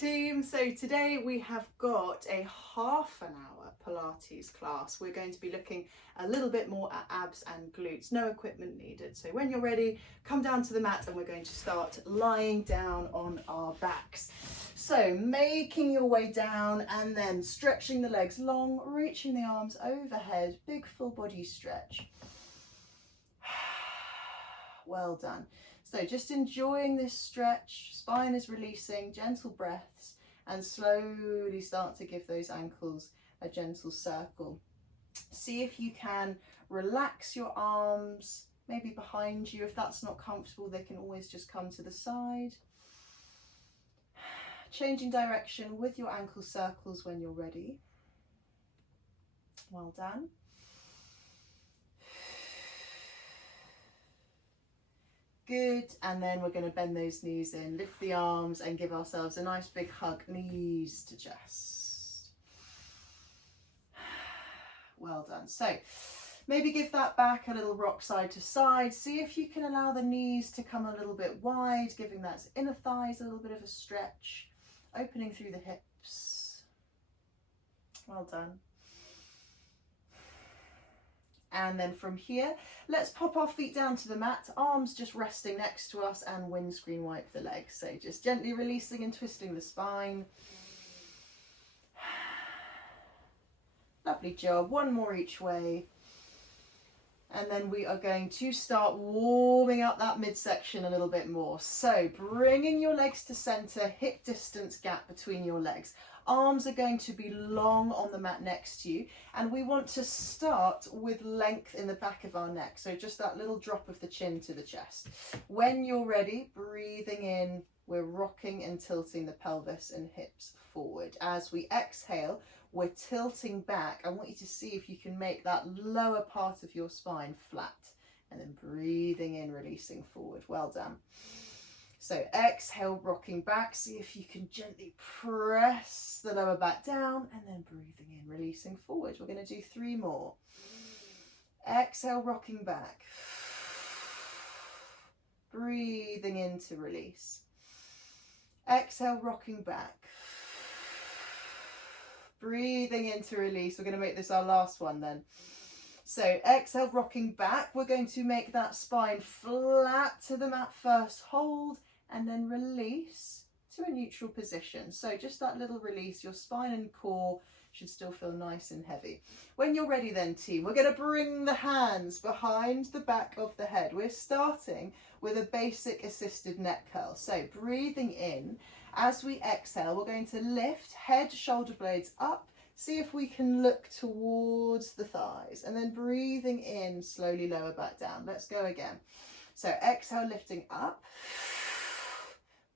team, so today we have got a half an hour Pilates class. We're going to be looking a little bit more at abs and glutes, no equipment needed. So when you're ready, come down to the mat and we're going to start lying down on our backs. So making your way down and then stretching the legs long, reaching the arms overhead, big full body stretch. Well done. So just enjoying this stretch, spine is releasing, gentle breaths, and slowly start to give those ankles a gentle circle. See if you can relax your arms, maybe behind you. If that's not comfortable, they can always just come to the side. Changing direction with your ankle circles when you're ready. Well done. Good, and then we're going to bend those knees in, lift the arms and give ourselves a nice big hug, knees to chest. Well done. So maybe give that back a little rock side to side. See if you can allow the knees to come a little bit wide, giving that inner thighs a little bit of a stretch, opening through the hips. Well done. And then from here, let's pop our feet down to the mat, arms just resting next to us, and windscreen wipe the legs. So just gently releasing and twisting the spine. Lovely job. One more each way. And then we are going to start warming up that midsection a little bit more. So bringing your legs to center, hip distance gap between your legs. Arms are going to be long on the mat next to you, and we want to start with length in the back of our neck. So just that little drop of the chin to the chest. When you're ready, breathing in, we're rocking and tilting the pelvis and hips forward. As we exhale, we're tilting back. I want you to see if you can make that lower part of your spine flat, and then breathing in, releasing forward. Well done. So exhale, rocking back. See if you can gently press the lower back down, and then breathing in, releasing forward. We're going to do 3 more. Exhale, rocking back. Breathing in to release. Exhale, rocking back. Breathing in to release. We're going to make this our last one then. So exhale, rocking back. We're going to make that spine flat to the mat first. Hold and then release to a neutral position. So just that little release. Your spine and core should still feel nice and heavy. When you're ready then, team, we're going to bring the hands behind the back of the head. We're starting with a basic assisted neck curl. So breathing in. As we exhale, we're going to lift head, shoulder blades up. See if we can look towards the thighs, and then breathing in, slowly lower back down. Let's go again. So exhale, lifting up,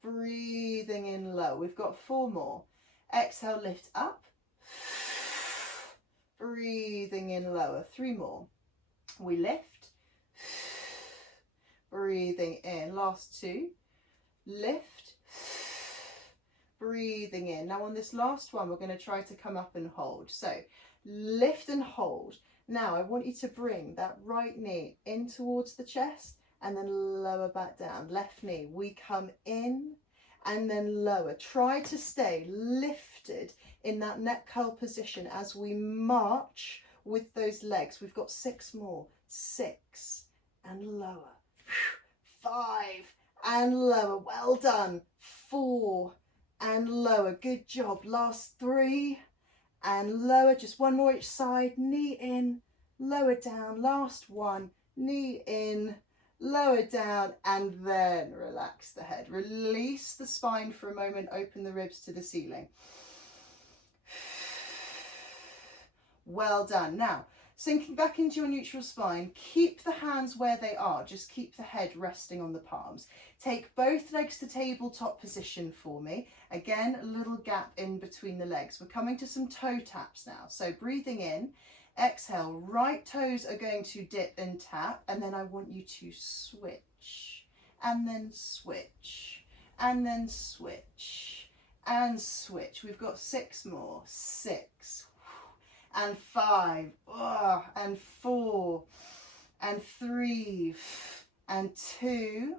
breathing in low. We've got 4 more. Exhale, lift up, breathing in lower. 3 more. We lift, breathing in. Last 2. Lift, breathing in. Now on this last one, we're going to try to come up and hold. So lift and hold. Now I want you to bring that right knee in towards the chest and then lower back down. Left knee, we come in and then lower. Try to stay lifted in that neck curl position as we march with those legs. We've got 6 more. 6 and lower. 5 and lower. Well done. 4 and lower. Good job. Last 3 and lower. Just 1 more each side. Knee in, lower down. Last 1. Knee in, lower down, and then relax the head. Release the spine for a moment. Open the ribs to the ceiling. Well done. Now, sinking back into your neutral spine, keep the hands where they are. Just keep the head resting on the palms. Take both legs to tabletop position for me. Again, a little gap in between the legs. We're coming to some toe taps now. So breathing in, exhale, right toes are going to dip and tap, and then I want you to switch, and then switch, and then switch, and switch. We've got 6 more. 6. And 5, and 4, and 3, and 2,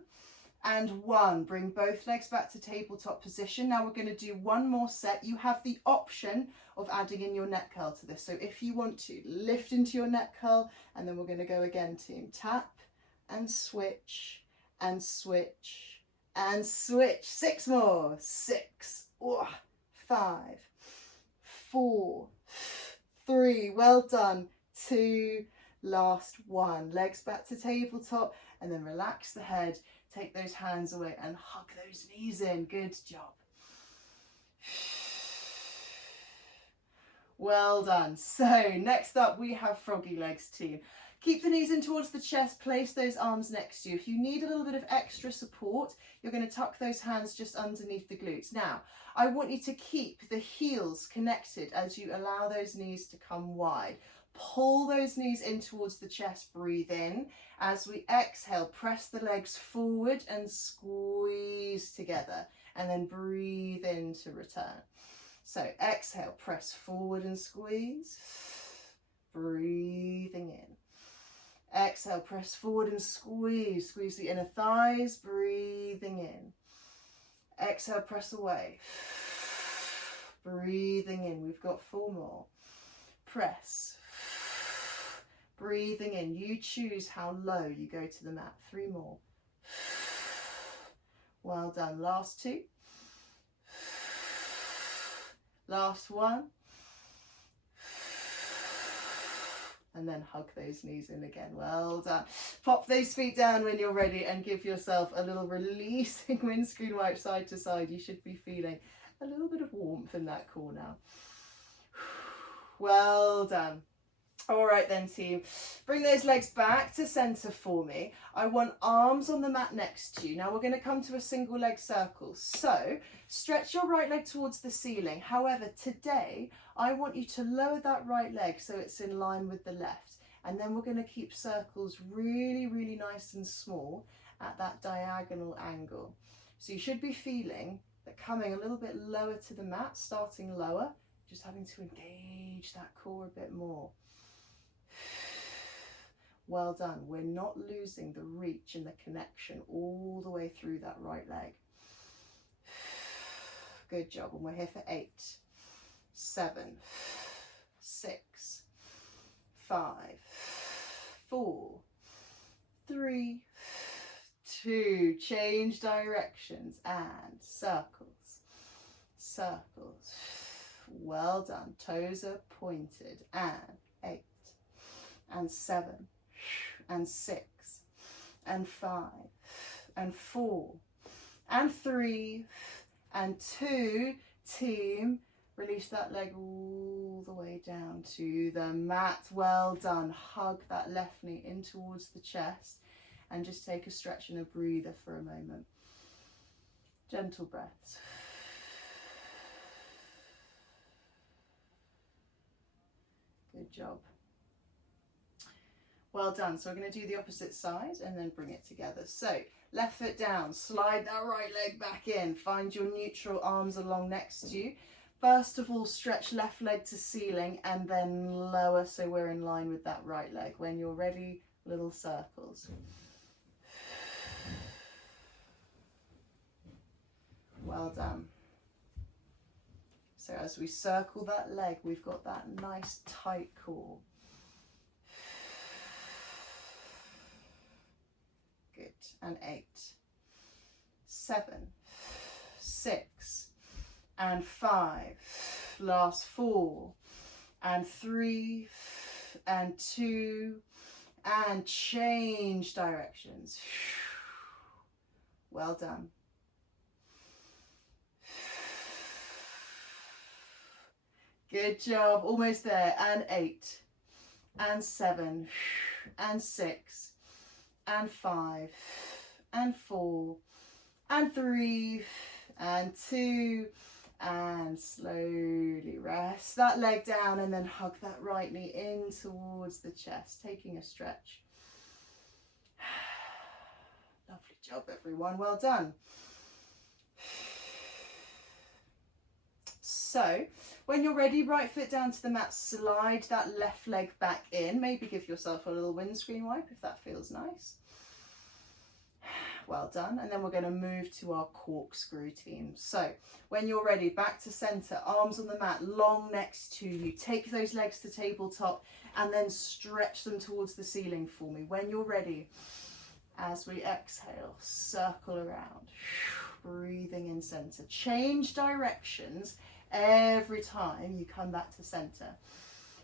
and 1. Bring both legs back to tabletop position. Now we're going to do one more set. You have the option of adding in your neck curl to this. So if you want to, lift into your neck curl, and then we're going to go again, team. Tap and switch and switch and switch. 6 more. 6, 5, 4, 3. Well done. 2. Last 1. Legs back to tabletop, and then relax the head. Take those hands away and hug those knees in. Good job. Well done. So next up we have froggy legs, team. Keep the knees in towards the chest, place those arms next to you. If you need a little bit of extra support, you're going to tuck those hands just underneath the glutes. Now, I want you to keep the heels connected as you allow those knees to come wide. Pull those knees in towards the chest, breathe in. As we exhale, press the legs forward and squeeze together, and then breathe in to return. So exhale, press forward and squeeze, breathing in. Exhale, press forward and squeeze, squeeze the inner thighs, breathing in. Exhale, press away, breathing in. We've got 4 more. Press. Breathing in. You choose how low you go to the mat. 3 more. Well done. Last 2. Last 1. And then hug those knees in again. Well done. Pop those feet down when you're ready and give yourself a little releasing windscreen wipe side to side. You should be feeling a little bit of warmth in that core now. Well done. All right then, team. Bring those legs back to center for me. I want arms on the mat next to you. Now we're going to come to a single leg circle. So stretch your right leg towards the ceiling. However, today I want you to lower that right leg so it's in line with the left. And then we're going to keep circles really, really nice and small at that diagonal angle. So you should be feeling that coming a little bit lower to the mat, starting lower, just having to engage that core a bit more. Well done. We're not losing the reach and the connection all the way through that right leg. Good job. And we're here for 8, 7, 6, 5, 4, 3, 2. Change directions and circles, circles. Well done. Toes are pointed. And 8 and 7 and 6 and 5 and 4 and 3 and 2. Team, release that leg all the way down to the mat. Well done. Hug that left knee in towards the chest and just take a stretch and a breather for a moment. Gentle breaths. Good job. Well done. So we're going to do the opposite side and then bring it together. So left foot down, slide that right leg back in, find your neutral, arms along next to you. First of all, stretch left leg to ceiling and then lower so we're in line with that right leg. When you're ready, little circles. Well done. So as we circle that leg, we've got that nice tight core. Good. And 8, 7, 6, and 5. Last 4, and 3, and 2, and change directions. Well done. Good job. Almost there. And 8, and 7, and 6, and 5, and 4, and 3, and 2, and slowly rest that leg down and then hug that right knee in towards the chest, taking a stretch. Lovely job, everyone. Well done. So when you're ready, right foot down to the mat, slide that left leg back in. Maybe give yourself a little windscreen wipe if that feels nice. Well done. And then we're going to move to our corkscrew team. So when you're ready, back to center, arms on the mat, long next to you. Take those legs to tabletop and then stretch them towards the ceiling for me. When you're ready, as we exhale, circle around, breathing in center. Change directions every time you come back to center.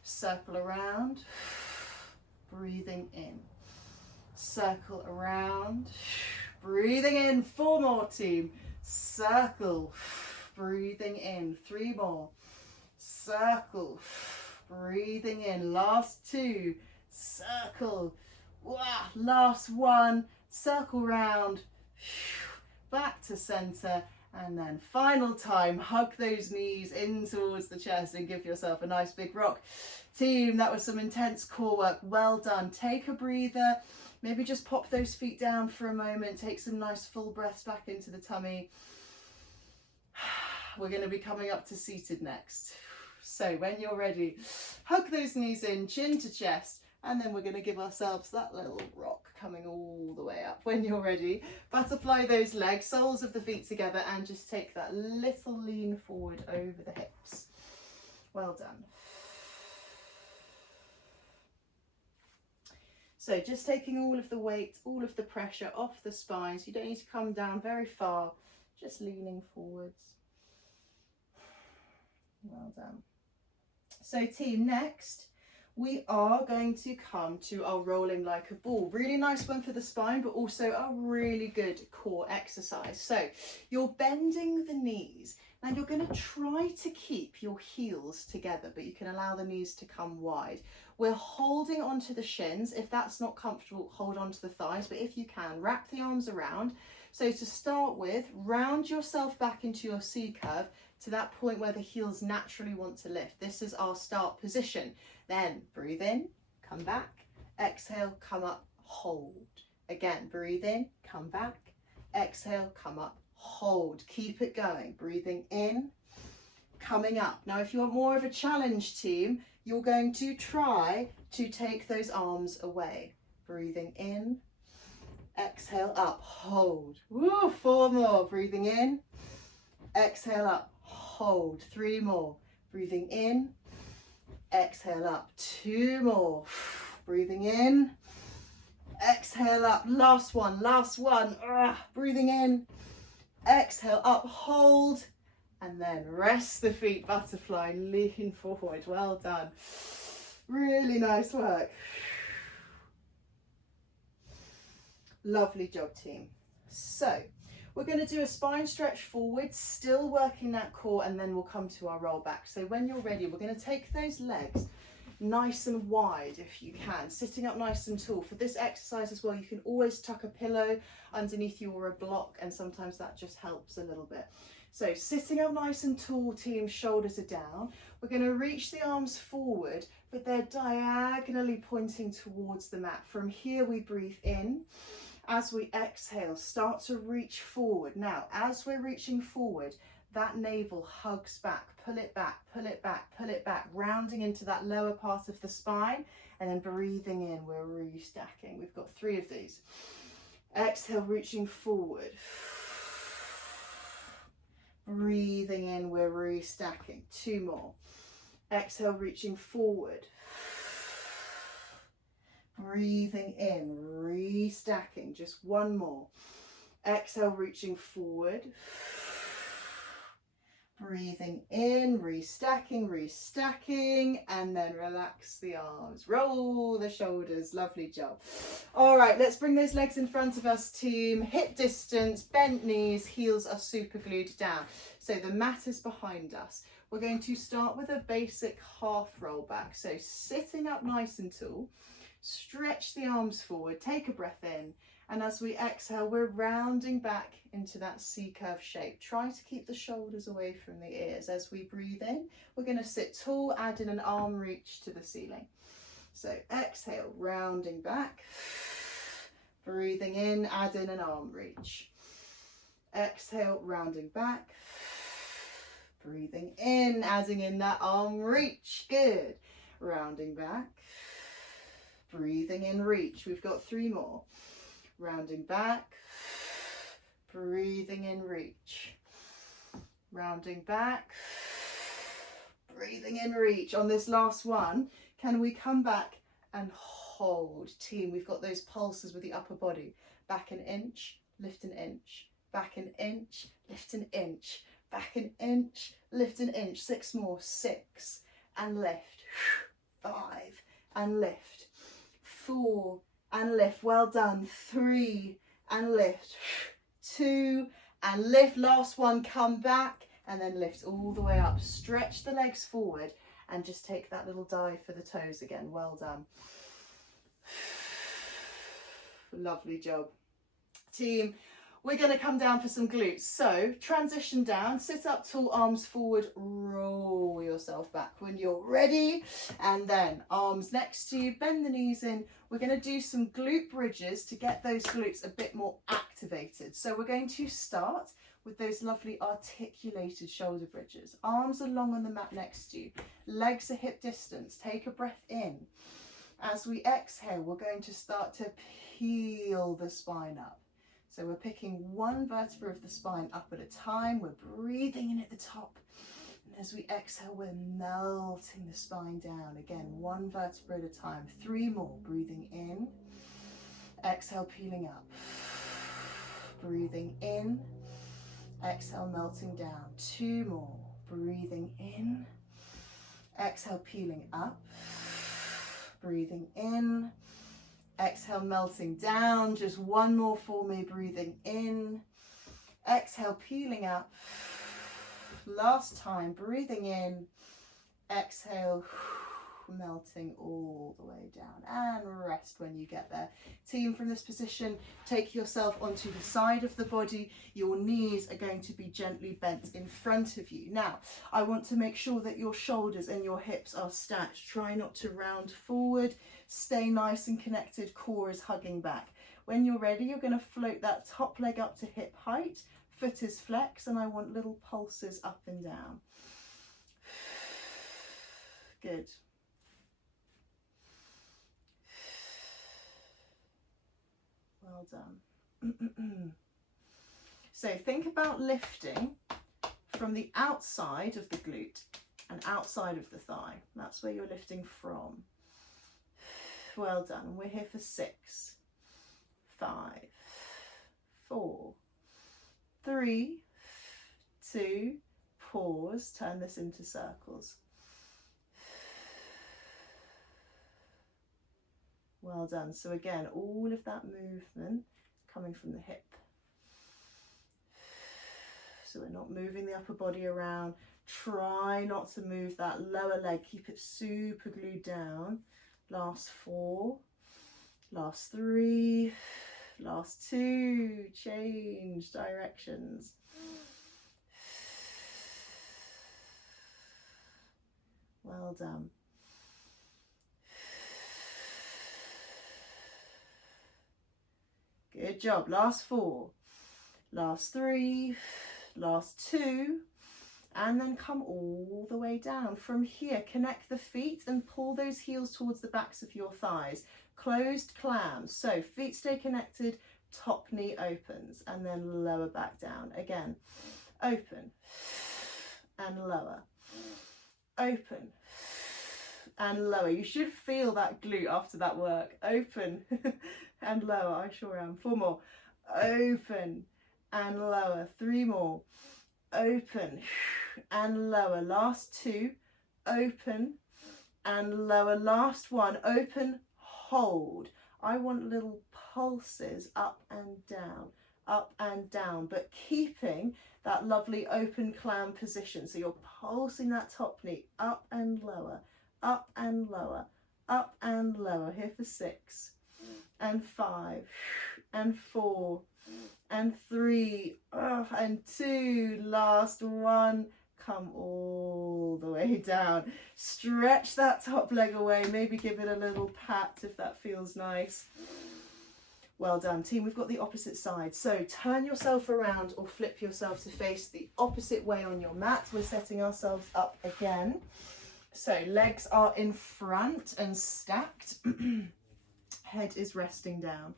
Circle around, breathing in. Circle around, breathing in. 4 more, team. Circle, breathing in. 3 more. Circle, breathing in. Last 2. Circle. Wow. Last 1. Circle round. Back to center. And then final time, hug those knees in towards the chest and give yourself a nice big rock. Team, that was some intense core work. Well done. Take a breather. Maybe just pop those feet down for a moment. Take some nice full breaths back into the tummy. We're going to be coming up to seated next. So when you're ready, hug those knees in, chin to chest, and then we're going to give ourselves that little rock coming all the way up. When you're ready, butterfly those legs, soles of the feet together, and just take that little lean forward over the hips. Well done. So just taking all of the weight, all of the pressure off the spines. You don't need to come down very far, just leaning forwards. Well done. So team, next we are going to come to our rolling like a ball. Really nice one for the spine, but also a really good core exercise. So you're bending the knees. Now you're going to try to keep your heels together, but you can allow the knees to come wide. We're holding onto the shins. If that's not comfortable, hold onto the thighs, but if you can, wrap the arms around. So to start with, round yourself back into your C curve to that point where the heels naturally want to lift. This is our start position. Then breathe in, come back, exhale, come up, hold. Again, breathe in, come back, exhale, come up, hold. Keep it going. Breathing in, coming up. Now, if you want more of a challenge, team, you're going to try to take those arms away. Breathing in, exhale, up, hold. Woo, 4 more. Breathing in, exhale, up, hold. 3 more. Breathing in, exhale, up. 2 more. Breathing in, exhale, up. Last one, last one. Breathing in, exhale, up, hold. And then rest the feet, butterfly, lean forward. Well done. Really nice work. Lovely job, team. So we're going to do a spine stretch forward, still working that core, and then we'll come to our roll back. So when you're ready, we're going to take those legs nice and wide if you can, sitting up nice and tall. For this exercise as well, you can always tuck a pillow underneath you or a block, and sometimes that just helps a little bit. So sitting up nice and tall, team, shoulders are down. We're going to reach the arms forward, but they're diagonally pointing towards the mat. From here, we breathe in. As we exhale, start to reach forward. Now, as we're reaching forward, that navel hugs back, pull it back, pull it back, pull it back, rounding into that lower part of the spine, and then breathing in, we're restacking. We've got 3 of these. Exhale, reaching forward. Breathing in, we're restacking. 2 more. Exhale, reaching forward. Breathing in, restacking. Just 1 more. Exhale, reaching forward. Breathing in, restacking, restacking, and then relax the arms. Roll the shoulders. Lovely job. All right, let's bring those legs in front of us, team. Hip distance, bent knees, heels are super glued down. So the mat is behind us. We're going to start with a basic half roll back. So sitting up nice and tall, stretch the arms forward, take a breath in. And as we exhale, we're rounding back into that C-curve shape. Try to keep the shoulders away from the ears. As we breathe in, we're going to sit tall, add in an arm reach to the ceiling. So exhale, rounding back. Breathing in, add in an arm reach. Exhale, rounding back. Breathing in, adding in that arm reach. Good. Rounding back. Breathing in, reach. We've got 3 more. Rounding back, breathing in, reach. Rounding back, breathing in, reach. On this last one, can we come back and hold? Team, we've got those pulses with the upper body. Back an inch, lift an inch. Back an inch, lift an inch. Back an inch, lift an inch. 6 more. 6 and lift. 5 and lift. 4 and lift. Well done. 3 and lift. 2 and lift. Last one, come back and then lift all the way up. Stretch the legs forward and just take that little dive for the toes again. Well done. Lovely job. Team, we're going to come down for some glutes. So transition down, sit up tall, arms forward, roll yourself back when you're ready. And then arms next to you, bend the knees in. We're going to do some glute bridges to get those glutes a bit more activated. So we're going to start with those lovely articulated shoulder bridges. Arms are long on the mat next to you. Legs are hip distance. Take a breath in. As we exhale, we're going to start to peel the spine up. So we're picking one vertebra of the spine up at a time. We're breathing in at the top. And as we exhale, we're melting the spine down. Again, one vertebra at a time. 3 more. Breathing in. Exhale, peeling up. Breathing in. Exhale, melting down. 2 more. Breathing in. Exhale, peeling up. Breathing in. Exhale, melting down. Just 1 more for me. Breathing in. Exhale, peeling up. Last time. Breathing in. Exhale, melting all the way down. And rest when you get there. Team, from this position, take yourself onto the side of the body. Your knees are going to be gently bent in front of you. Now, I want to make sure that your shoulders and your hips are stacked. Try not to round forward. Stay nice and connected. Core is hugging back. When you're ready, you're going to float that top leg up to hip height. Foot is flexed, and I want little pulses up and down. Good. Well done. So think about lifting from the outside of the glute and outside of the thigh. That's where you're lifting from. Well done. And we're here for 6, 5, 4, 3, 2, pause, turn this into circles. Well done. So again, all of that movement coming from the hip. So we're not moving the upper body around. Try not to move that lower leg. Keep it super glued down. Last 4, last 3, last 2. Change directions. Well done. Good job. Last 4, last 3, last 2, and then come all the way down. From here, connect the feet and pull those heels towards the backs of your thighs. Closed clams. So feet stay connected, top knee opens, and then lower back down. Again, open and lower, open and lower. You should feel that glute after that work. Open and lower. I sure am. 4 more. Open and lower. 3 more. Open and lower. Last 2. Open and lower. Last 1. Open, hold. I want little pulses up and down, but keeping that lovely open clam position. So you're pulsing that top knee up and lower, up and lower, up and lower. Here for 6 and 5 and 4 and 3 and 2. Last 1. Come all the way down. Stretch that top leg away. Maybe give it a little pat if that feels nice. Well done, team. We've got the opposite side. So turn yourself around or flip yourself to face the opposite way on your mat. We're setting ourselves up again. So legs are in front and stacked. Head is resting down.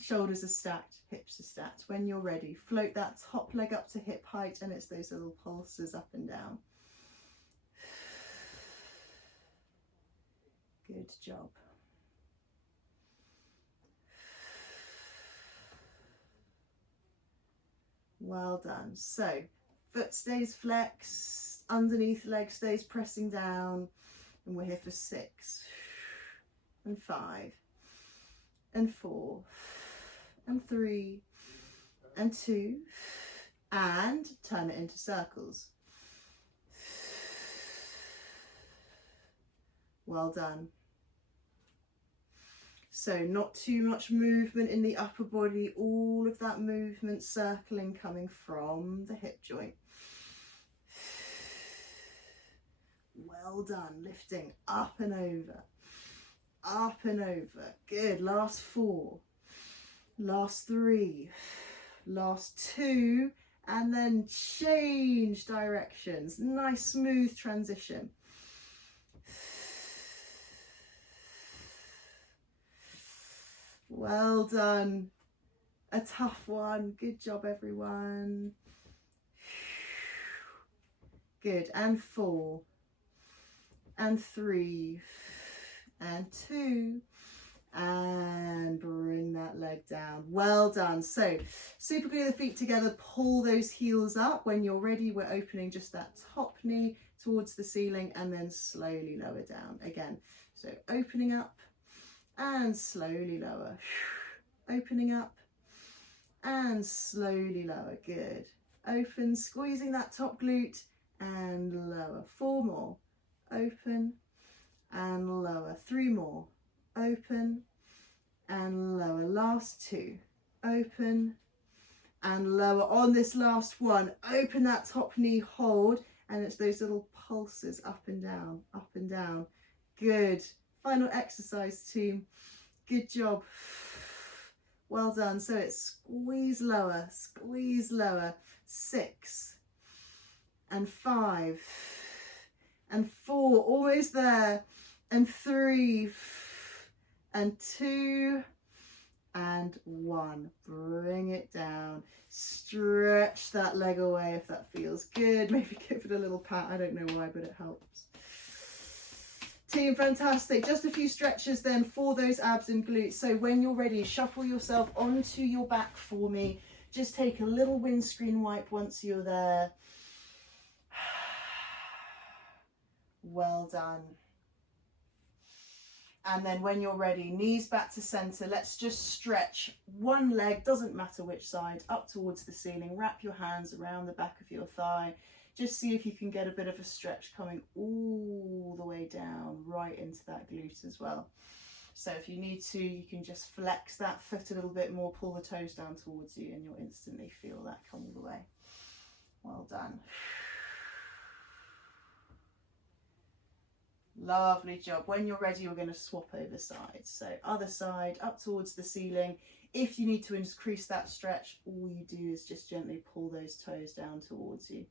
Shoulders are stacked, hips are stacked. When you're ready, float that top leg up to hip height, and it's those little pulses up and down. Good job. Well done. So foot stays flexed, underneath leg stays pressing down, and we're here for 6 and 5 and 4 and 3 and 2, and turn it into circles. Well done. So not too much movement in the upper body, all of that movement circling coming from the hip joint. Well done, lifting up and over, up and over. Good, last 4, last 3, last 2, and then change directions. Nice smooth transition. Well done. A tough one. Good job, everyone. Good. And 4 and 3 and 2, and bring that leg down. Well done. So super glue the feet together, pull those heels up. When you're ready, we're opening just that top knee towards the ceiling, and then slowly lower down again. So opening up and slowly lower, opening up and slowly lower. Good. Open, squeezing that top glute, and lower. 4 more. Open and lower. 3 more. Open and lower. Last 2. Open and lower. On this last one, open that top knee, hold, and it's those little pulses up and down, up and down. Good. Final exercise, team. Good job. Well done. So it's squeeze lower, 6 and 5 and 4, almost there, and 3 and 2 and 1. Bring it down. Stretch that leg away if that feels good. Maybe give it a little pat. I don't know why, but it helps. Team, fantastic. Just a few stretches then for those abs and glutes. So when you're ready, shuffle yourself onto your back for me. Just take a little windscreen wipe once you're there. Well done. And then when you're ready, knees back to center. Let's just stretch one leg, doesn't matter which side, up towards the ceiling. Wrap your hands around the back of your thigh. Just see if you can get a bit of a stretch coming all the way down, right into that glute as well. So if you need to, you can just flex that foot a little bit more, pull the toes down towards you, and you'll instantly feel that come all the way. Well done. Lovely job. When you're ready, we're going to swap over sides. So other side, up towards the ceiling. If you need to increase that stretch, all you do is just gently pull those toes down towards you.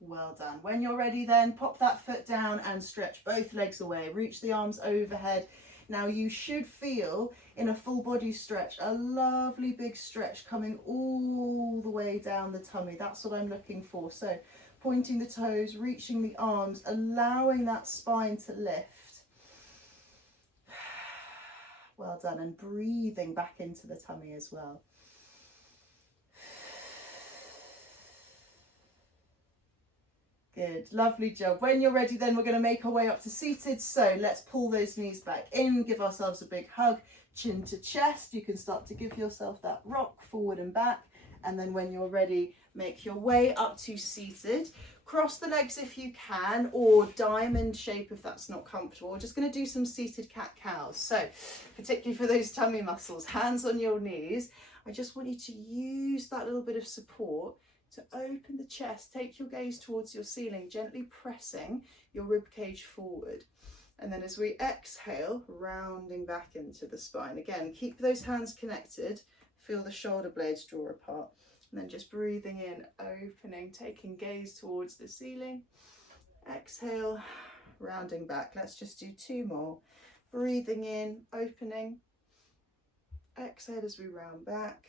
Well done. When you're ready then, pop that foot down and stretch both legs away. Reach the arms overhead. Now you should feel in a full body stretch, a lovely big stretch coming all the way down the tummy. That's what I'm looking for. So pointing the toes, reaching the arms, allowing that spine to lift. Well done. And breathing back into the tummy as well. Good, lovely job. When you're ready then, we're going to make our way up to seated. So let's pull those knees back in, give ourselves a big hug, chin to chest. You can start to give yourself that rock forward and back. And then when you're ready, make your way up to seated. Cross the legs if you can, or diamond shape if that's not comfortable. We're just going to do some seated cat-cows. So particularly for those tummy muscles, hands on your knees. I just want you to use that little bit of support to open the chest, take your gaze towards your ceiling, gently pressing your rib cage forward. And then as we exhale, rounding back into the spine. Again, keep those hands connected, feel the shoulder blades draw apart. And then just breathing in, opening, taking gaze towards the ceiling. Exhale, rounding back. Let's just do 2 more. Breathing in, opening. Exhale as we round back.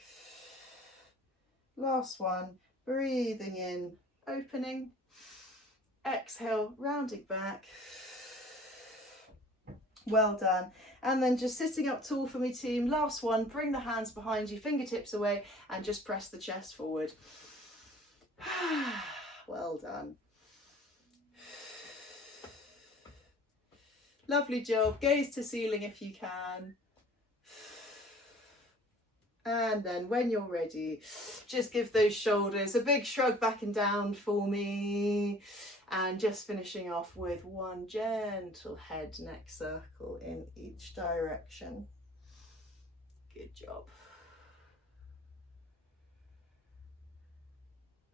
Last one. Breathing in, opening. Exhale, rounding back. Well done. And then just sitting up tall for me, team. Last one. Bring the hands behind you, fingertips away, and just press the chest forward. Well done. Lovely job. Gaze to ceiling if you can. And then when you're ready, just give those shoulders a big shrug back and down for me. And just finishing off with one gentle head neck circle in each direction. Good job.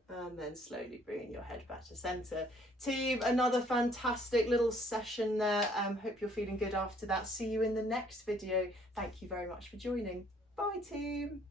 And then slowly bringing your head back to center. Team, another fantastic little session there. Hope you're feeling good after that. See you in the next video. Thank you very much for joining. Bye, team.